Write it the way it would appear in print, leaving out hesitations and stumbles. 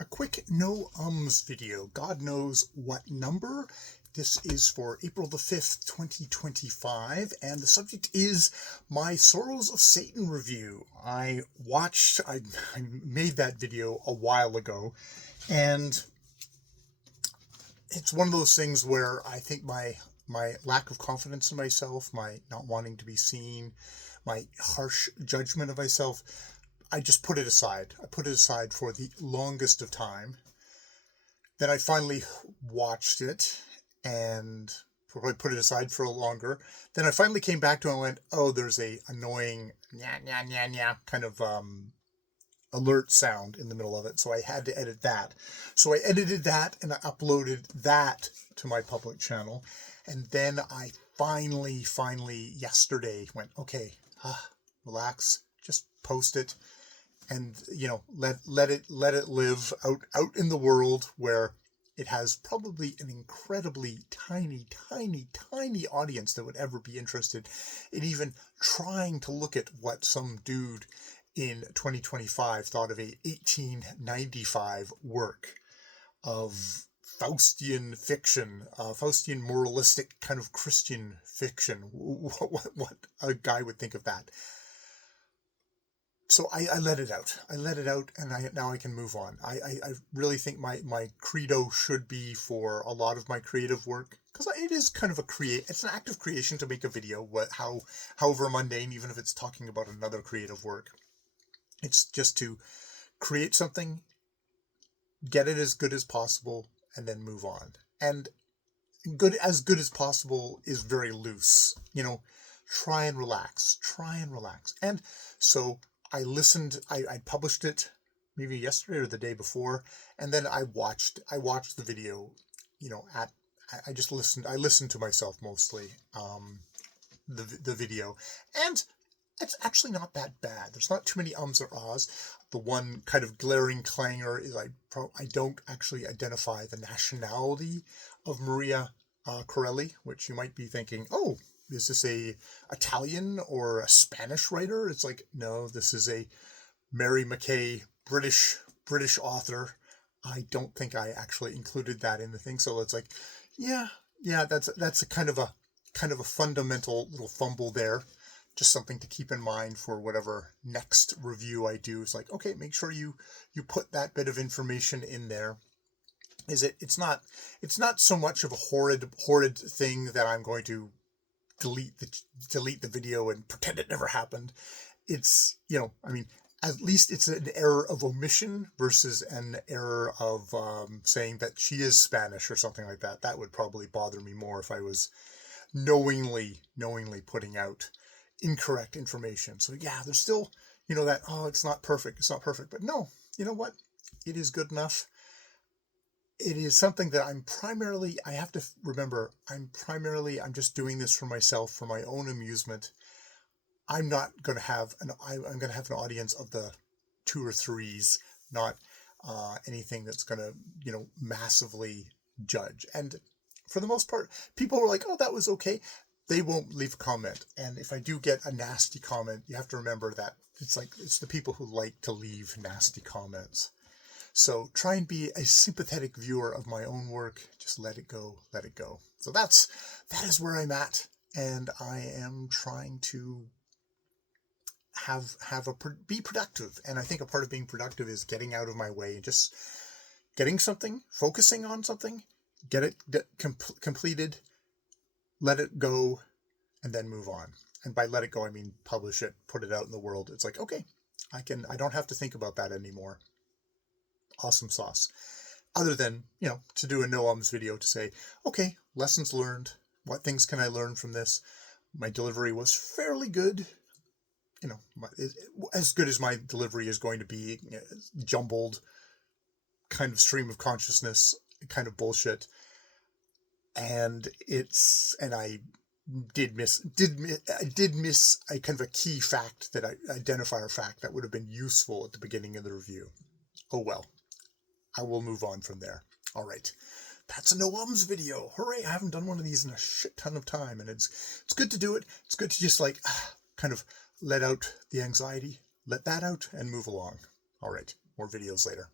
A quick no ums video. God knows what number. This is for April the 5th, 2025, and the subject is my Sorrows of Satan review. I made that video a while ago, and it's one of those things where I think my lack of confidence in myself, my not wanting to be seen, my harsh judgment of myself, I just put it aside. I put it aside for the longest of time. Then I finally watched it and probably put it aside for a longer. Then I finally came back to it and went, oh, there's a annoying nya nya nya nya kind of alert sound in the middle of it. So I had to edit that. So I edited that and I uploaded that to my public channel. And then I finally yesterday went, okay, relax, just post it. And let it live out in the world where it has probably an incredibly tiny audience that would ever be interested in even trying to look at what some dude in 2025 thought of a 1895 work of Faustian fiction, Faustian moralistic kind of Christian fiction. What a guy would think of that. So I let it out. And now I can move on. I really think my credo should be for a lot of my creative work, because it is kind of it's an act of creation to make a video, however mundane, even if it's talking about another creative work. It's just to create something, get it as good as possible, and then move on. And as good as possible is very loose. Try and relax. And so I listened, I published it maybe yesterday or the day before, and then I watched the video, I listened to myself mostly, the video, and it's actually not that bad. There's not too many ums or ahs. The one kind of glaring clangor is I don't actually identify the nationality of Maria Corelli, which you might be thinking, oh, is this a Italian or a Spanish writer? It's like, no, this is a Mary McKay, British author. I don't think I actually included that in the thing. So it's like, yeah, that's a kind of a fundamental little fumble there. Just something to keep in mind for whatever next review I do. It's like, okay, make sure you put that bit of information in there. It's not so much of a horrid thing that I'm going to delete the video and pretend it never happened. It's, at least it's an error of omission versus an error of saying that she is Spanish or something like that. That would probably bother me more if I was knowingly putting out incorrect information. So yeah, there's still, that, oh, it's not perfect. But no, you know what? It is good enough. It is something that I have to remember, I'm just doing this for myself, for my own amusement. I'm not going to have I'm going to have an audience of the 2 or 3s, not anything that's going to, massively judge. And for the most part, people are like, oh, that was okay. They won't leave a comment. And if I do get a nasty comment, you have to remember that it's the people who like to leave nasty comments. So try and be a sympathetic viewer of my own work. Just let it go. So that is where I'm at. And I am trying to be productive. And I think a part of being productive is getting out of my way and just getting something, focusing on something, get it completed, let it go, and then move on. And by let it go, I mean publish it, put it out in the world. It's like, okay, I don't have to think about that anymore. Awesome sauce. Other than, to do a no ums video to say, okay, lessons learned. What things can I learn from this? My delivery was fairly good. As good as my delivery is going to be, jumbled kind of stream of consciousness kind of bullshit. And I did miss a kind of a key fact, identifier fact that would have been useful at the beginning of the review. Oh well. I will move on from there. All right. That's a no ums video. Hooray. I haven't done one of these in a shit ton of time, and it's good to do it. It's good to just kind of let out the anxiety, let that out, and move along. All right. More videos later.